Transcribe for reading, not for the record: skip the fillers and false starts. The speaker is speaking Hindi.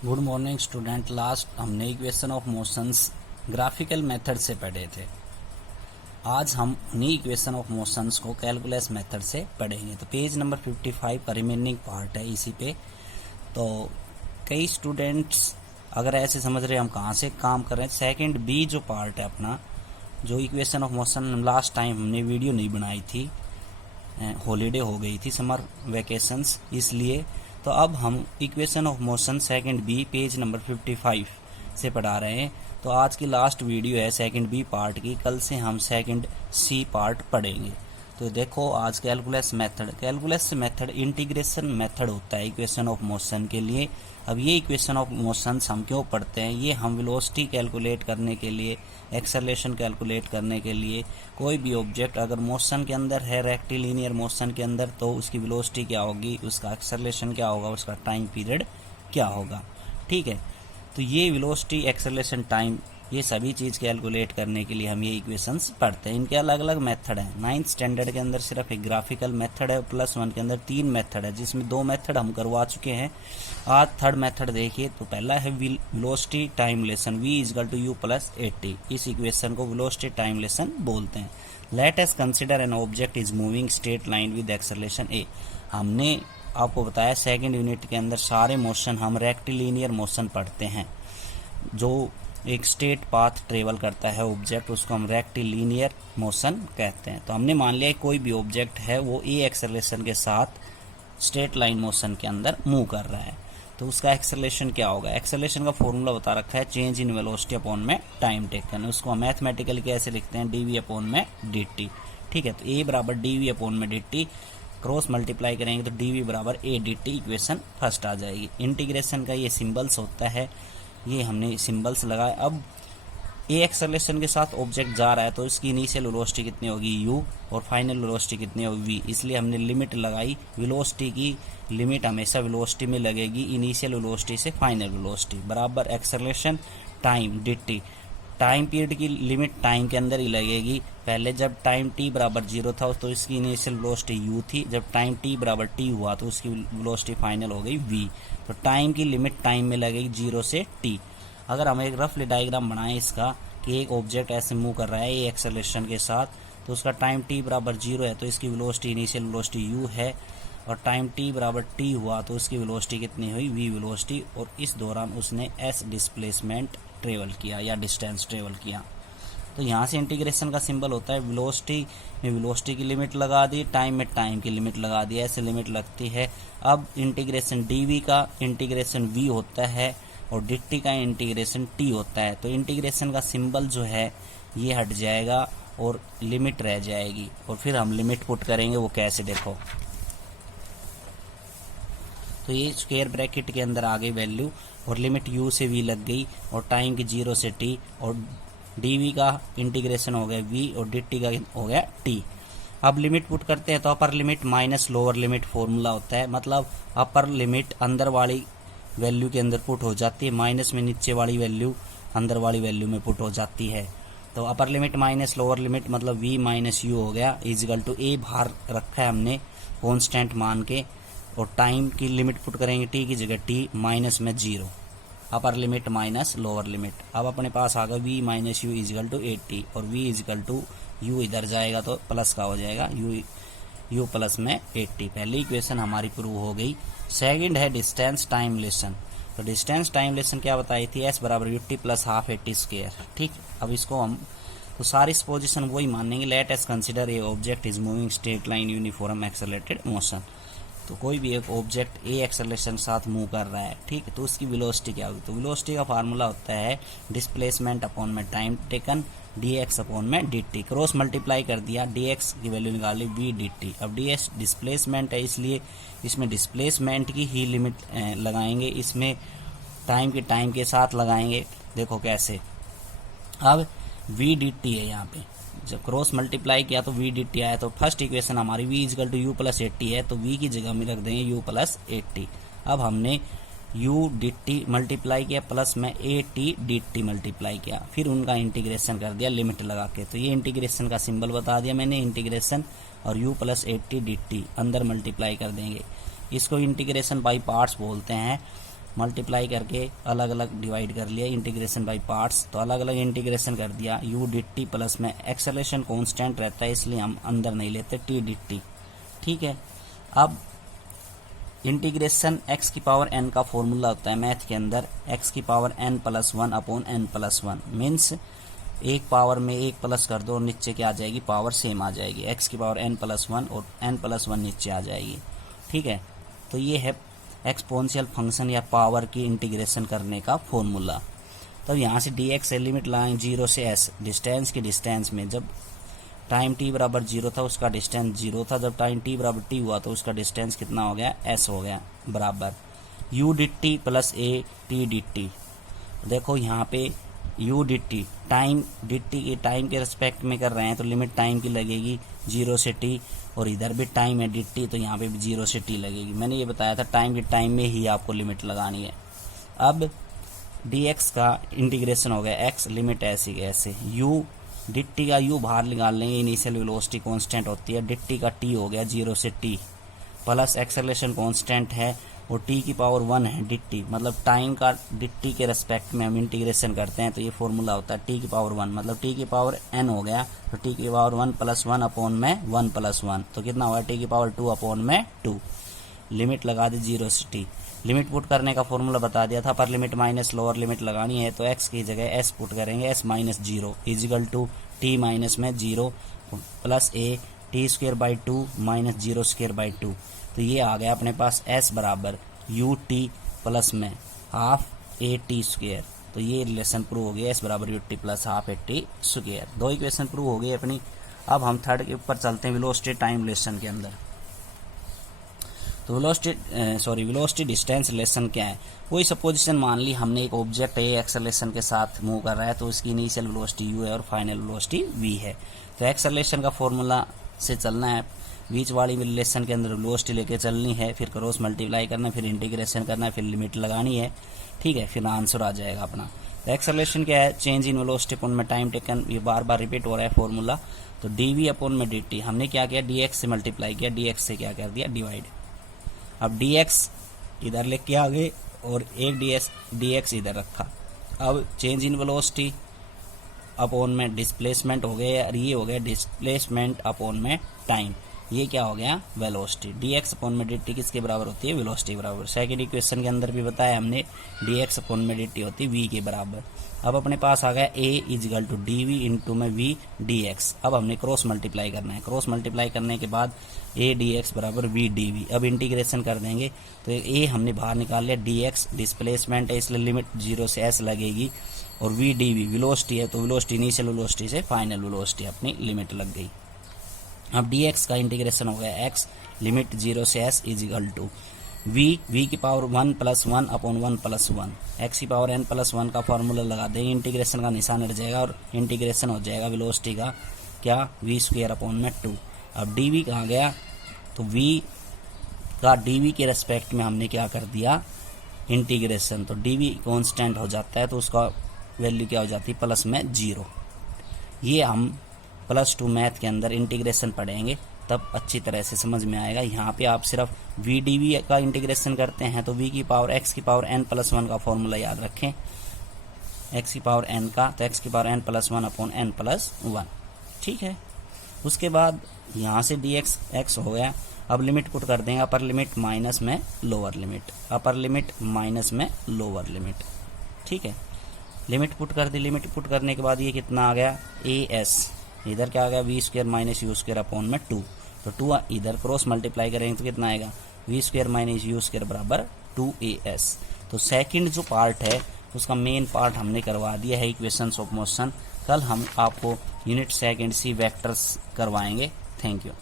Good morning student. लास्ट हमने equation of motions graphical method से पढ़े थे। आज हम उन्हीं इक्वेशन ऑफ मोशंस को कैलकुलस मेथड से पढ़ेंगे। तो पेज नंबर 55 का रिमेनिंग पार्ट है इसी पे। तो कई स्टूडेंट्स अगर ऐसे समझ रहे हैं हम कहाँ से काम कर रहे हैं, सेकंड बी जो पार्ट है अपना, जो equation of motion last time हमने वीडियो नहीं बनाई थी, हॉलीडे हो गई थी, समर वेकेशंस, इसलिए। तो अब हम equation of motion second B page number 55 से पढ़ा रहे हैं। तो आज की लास्ट वीडियो है सेकंड बी पार्ट की, कल से हम सेकंड सी पार्ट पढ़ेंगे। तो देखो आज कैलकुलस मेथड इंटीग्रेशन मेथड होता है इक्वेशन ऑफ मोशन के लिए। अब ये इक्वेशन ऑफ मोशन हम क्यों पढ़ते हैं, ये हम वेलोसिटी कैलकुलेट करने के लिए, एक्सेलरेशन कैलकुलेट करने के लिए, कोई भी ऑब्जेक्ट अगर मोशन के अंदर है, रेक्टिलिनियर मोशन के अंदर, तो उसकी वेलोसिटी क्या होगी, उसका एक्सेलरेशन क्या होगा, उसका टाइम पीरियड क्या होगा। ठीक है, तो ये वेलोसिटी, एक्सेलरेशन, टाइम, ये सभी चीज़ कैलकुलेट करने के लिए हम ये इक्वेशंस पढ़ते हैं। इनके अलग अलग मेथड हैं। 9th स्टैंडर्ड के अंदर सिर्फ एक ग्राफिकल मेथड है, +1 के अंदर 3 मेथड है, जिसमें 2 मेथड हम करवा चुके हैं। आज थर्ड मेथड देखिए। तो पहला है velocity time relation, v = u + at। इस इक्वेशन को वेलोसिटी टाइम रिलेशन बोलते हैं। Let us consider an object is moving straight line with acceleration a। हमने आपको बताया सेकेंड यूनिट के अंदर सारे मोशन हम रेक्टिलिनियर मोशन पढ़ते हैं। जो एक स्ट्रेट पाथ ट्रेवल करता है ऑब्जेक्ट, उसको हम रेक्टिलिनियर मोशन कहते हैं। तो हमने मान लिया कोई भी ऑब्जेक्ट है वो ए एक्सेलरेशन के साथ स्ट्रेट लाइन मोशन के अंदर मूव कर रहा है, तो उसका एक्सेलरेशन क्या होगा। एक्सेलरेशन का फॉर्मूला बता रखा है, चेंज इन वेलोसिटी अपॉन में टाइम टेकन। उसको हम मैथमेटिकली कैसे लिखते हैं, dv अपॉन में dt। ठीक है, तो a = dv अपॉन में dt, क्रॉस मल्टीप्लाई करेंगे तो dv = a dt, equation first आ जाएगी। इंटीग्रेशन का ये सिंबल्स होता है, ये हमने सिंबल्स लगाए। अब ए एक्सेलरेशन के साथ ऑब्जेक्ट जा रहा है तो इसकी इनिशियल वेलोसिटी कितनी होगी u, और फाइनल वेलोसिटी कितनी होगी v। इसलिए हमने लिमिट लगाई। वेलोसिटी की लिमिट हमेशा वेलोसिटी में लगेगी, इनिशियल वेलोसिटी से फाइनल वेलोसिटी बराबर acceleration time dt। Time period की लिमिट टाइम के अंदर ही लगेगी। पहले जब टाइम t = 0 था तो इसकी इनिशियल वेलोसिटी u थी, जब टाइम t = t हुआ तो उसकी वेलोसिटी फाइनल हो गई v। तो टाइम की लिमिट टाइम में लगेगी 0 से t। अगर हम एक रफली डायग्राम बनाएं इसका, कि एक ऑब्जेक्ट ऐसे मूव कर रहा है ये एक्सेलरेशन के साथ, तो उसका टाइम t = 0 है तो इसकी वेलोसिटी इनिशियल वेलोसिटी u है, और टाइम t = t हुआ तो उसकी वेलोसिटी कितनी हुई, v वेलोसिटी, और इस दौरान उसने s डिस्प्लेसमेंट ट्रेवल किया या डिस्टेंस ट्रेवल किया। तो यहाँ से इंटीग्रेशन का सिंबल होता है, वेलोसिटी में वेलोसिटी की लिमिट लगा दी, टाइम में टाइम की लिमिट लगा दी, ऐसे लिमिट लगती है। अब इंटीग्रेशन dv का इंटीग्रेशन v होता है और dt का इंटीग्रेशन t होता है। तो इंटीग्रेशन का सिंबल जो है ये हट जाएगा और लिमिट रह जाएगी, और फिर हम लिमिट पुट करेंगे, वो कैसे देखो। तो ये स्क्वायर ब्रैकेट के अंदर आ गई वैल्यू, और लिमिट u से v लग गई, और टाइम की 0 से t, और dv का इंटीग्रेशन हो गया v और dt का हो गया t। अब लिमिट पुट करते हैं तो अपर limit minus lower limit formula होता है, मतलब अपर लिमिट अंदर वाली वैल्यू के अंदर पुट हो जाती है, माइनस में नीचे वाली वैल्यू अंदर वाली वैल्यू में पुट हो जाती है। तो अपर लिमिट माइनस लोअर लिमिट मतलब v - u हो गया, = a बाहर रखा है हमने कांस्टेंट मान के, और टाइम की लिमिट पुट करेंगे t की जगह t माइनस में 0, अपर लिमिट माइनस लोअर लिमिट। अब अपने पास आ गया v - u = 80, और v = u इधर जाएगा तो प्लस का हो जाएगा, u प्लस में 80। पहली इक्वेशन हमारी प्रूव हो गई। सेकंड है डिस्टेंस टाइम रिलेशन। तो डिस्टेंस टाइम रिलेशन क्या बताई थी, s = ut + ½ at²। ठीक, अब इसको हम तो सारी पोजीशन वही मानेंगे। Let us consider a object is moving straight line uniform accelerated motion. तो कोई भी एक ऑब्जेक्ट ए एक्सेलरेशन के साथ मूव कर रहा है, ठीक है, तो उसकी वेलोसिटी क्या होगी। तो वेलोसिटी का फार्मूला होता है डिस्प्लेसमेंट अपॉन में टाइम टेकन, dx अपॉन में dt। क्रॉस मल्टीप्लाई कर दिया, dx की वैल्यू निकाली v dt। अब ds डिस्प्लेसमेंट है इसलिए इसमें डिस्प्लेसमेंट की ही लिमिट लगाएंगे, इसमें टाइम के साथ लगाएंगे। देखो कैसे, अब v dt है यहाँ पे, जब क्रॉस मल्टीप्लाई किया तो v dt आया। तो फर्स्ट इक्वेशन हमारी v = u + 80 है, तो v की जगह में रख देंगे u + 80। अब हमने u dt मल्टीप्लाई किया प्लस में at dt मल्टीप्लाई किया, फिर उनका इंटीग्रेशन कर दिया लिमिट लगा के। तो ये इंटीग्रेशन का सिंबल बता दिया मैंने, इंटीग्रेशन, और u + 80 dt अंदर मल्टीप्लाई कर देंगे। इसको इंटीग्रेशन बाई पार्ट्स बोलते हैं। मल्टीप्लाई करके अलग अलग डिवाइड कर लिया, इंटीग्रेशन बाय पार्ट्स, तो अलग अलग इंटीग्रेशन कर दिया। यू डी टी प्लस में एक्सेलरेशन कांस्टेंट रहता है इसलिए हम अंदर नहीं लेते, टी डी टी। ठीक है, अब इंटीग्रेशन एक्स की पावर एन का फॉर्मूला होता है मैथ के अंदर एक्स की power n plus one upon n plus one, means एक पावर में एक प्लस कर दो और नीचे क्या आ जाएगी, पावर सेम आ जाएगी, एक्स की पावर एन प्लस वन और एन प्लस वन नीचे आ जाएगी। ठीक है, तो ये है एक्सपोनेंशियल फंक्शन या पावर की इंटीग्रेशन करने का फॉर्मूला। तो यहाँ से डी एक्स से लिमिट लाएं 0 से एस, डिस्टेंस की डिस्टेंस में जब टाइम t बराबर 0 था उसका डिस्टेंस 0 था, जब टाइम t बराबर t हुआ तो उसका डिस्टेंस कितना हो गया, s हो गया, बराबर u D T plus a T D T. देखो यहाँ पे u D T time D T की टाइम के रिस्पेक्ट में कर रहे हैं तो लिमिट टाइम की लगेगी 0 से t, और इधर भी टाइम है डी टी तो यहाँ पे भी 0 से t लगेगी। मैंने ये बताया था टाइम की टाइम में ही आपको लिमिट लगानी है। अब डी एक्स का इंटीग्रेशन हो गया x, लिमिट ऐसी कैसे, u डी टी का u बाहर निकाल लेंगे, इनिशियल वेलोसिटी कांस्टेंट होती है, डी टी का t हो गया 0 से t, प्लस एक्सेलरेशन कांस्टेंट है और t की पावर 1 है डी टी, मतलब टाइम का डी टी के रेस्पेक्ट में हम इंटीग्रेशन करते हैं तो ये फॉर्मूला होता है t की पावर 1, मतलब t की पावर n हो गया तो t की पावर 1 प्लस 1 अपॉन में 1 प्लस 1, तो कितना हुआ t की पावर 2 अपॉन में 2। लिमिट लगा दी 0 से t, लिमिट पुट करने का फॉर्मूला बता दिया था, upper limit minus lower limit लगानी है तो x की जगह s पुट करेंगे, s minus 0 is equal to t minus में 0 plus a t square by 2 minus 0 square by 2, तो ये आ गया अपने पास s बराबर यू टी प्लस में हाफ ए टी स्क्वेयर। तो ये रिलेशन प्रूव हो गया, s बराबर u t plus half a t square. दो इक्वेशन प्रूव हो गई अपनी। अब हम थर्ड के ऊपर चलते हैं, वेलोसिटी टाइम रिलेशन के अंदर। तो वेलोसिटी डिस्टेंस रिलेशन क्या है, कोई सपोजिशन मान ली हमने एक ऑब्जेक्ट ए एक्सेलरेशन के साथ मूव कर रहा है तो उसकी इनिशियल वेलोसिटी u है और फाइनल वेलोसिटी v है। तो एक्सेलरेशन का फॉर्मूला से चलना है, बीच वाली रिलेशन के अंदर वेलोसिटी लेके चलनी है, फिर क्रॉस मल्टीप्लाई करना है, फिर इंटीग्रेशन करना है, फिर लिमिट लगानी है। ठीक है, फिर आंसर आ जाएगा अपना। तो एक्सेलरेशन क्या है, चेंज इन वेलोसिटी अपॉन में टाइम टेकन, ये बार बार रिपीट हो रहा है फॉर्मूला। तो dv अपॉन में dt, हमने क्या किया, dx से मल्टीप्लाई किया, dx से क्या कर दिया, डिवाइड। अब dx इधर लेके आ गए और एक dx इधर रखा। अब चेंज इन वेलोसिटी अपॉन में डिस्प्लेसमेंट हो गया, और ये हो गया डिस्प्लेसमेंट अपॉन में टाइम, ये क्या हो गया, वेलोसिटी। dx अपॉन में dt किसके बराबर होती है, वेलोसिटी बराबर। सेकंड इक्वेशन के अंदर भी बताया हमने dx अपॉन में dt होती है v के बराबर। अब अपने पास आ गया a is equal to dv into में v dx। अब हमने क्रॉस मल्टीप्लाई करना है, क्रॉस मल्टीप्लाई करने के बाद a dx बराबर v dv। अब इंटीग्रेशन कर देंगे तो a हमने बाहर निकाल लिया, dx डिस्प्लेसमेंट है इसलिए लिमिट 0 से s लगेगी, और v dv वेलोसिटी है तो वेलोसिटी इनिशियल वेलोसिटी से फाइनल वेलोसिटी अपनी लिमिट लग गई। अब dx का इंटीग्रेशन हो गया x, लिमिट 0 से s इजिकल टू v की power 1 plus 1 upon 1 plus 1, x की पावर n प्लस 1 का फॉर्मूला लगा देंगे, इंटीग्रेशन का निशान हट जाएगा और इंटीग्रेशन हो जाएगा वेलोसिटी का क्या, v स्क्वायर अपॉन में 2। अब dv कहाँ गया, तो v का dv के रेस्पेक्ट में हमने क्या कर दिया, इंटीग्रेशन, तो dv कांस्टेंट हो जाता है तो उसका वैल्यू क्या हो जाती है, प्लस में 0। ये हम +2 मैथ के अंदर इंटीग्रेशन पढ़ेंगे तब अच्छी तरह से समझ में आएगा। यहाँ पे आप सिर्फ v dv का इंटीग्रेशन करते हैं तो v की पावर x की पावर n प्लस 1 का फॉर्मूला याद रखें, x की पावर n का, तो x की power n plus 1 upon n plus 1। ठीक है, उसके बाद यहाँ से dx x हो गया। अब लिमिट पुट कर देंगे, अपर लिमिट माइनस में लोअर लिमिट, अपर लिमिट माइनस में लोअर लिमिट। ठीक है, लिमिट पुट कर दी, लिमिट पुट करने के बाद ये कितना आ गया, as, इधर क्या आ गया, v square minus you square upon में 2, तो 2 इधर क्रॉस मल्टीप्लाई करेंगे तो कितना आएगा, v square minus you square बराबर 2as। तो सेकंड जो पार्ट है उसका मेन पार्ट हमने करवा दिया है, इक्वेशंस ऑफ मोशन। कल हम आपको यूनिट सेकंड सी वेक्टर्स करवाएंगे। Thank you.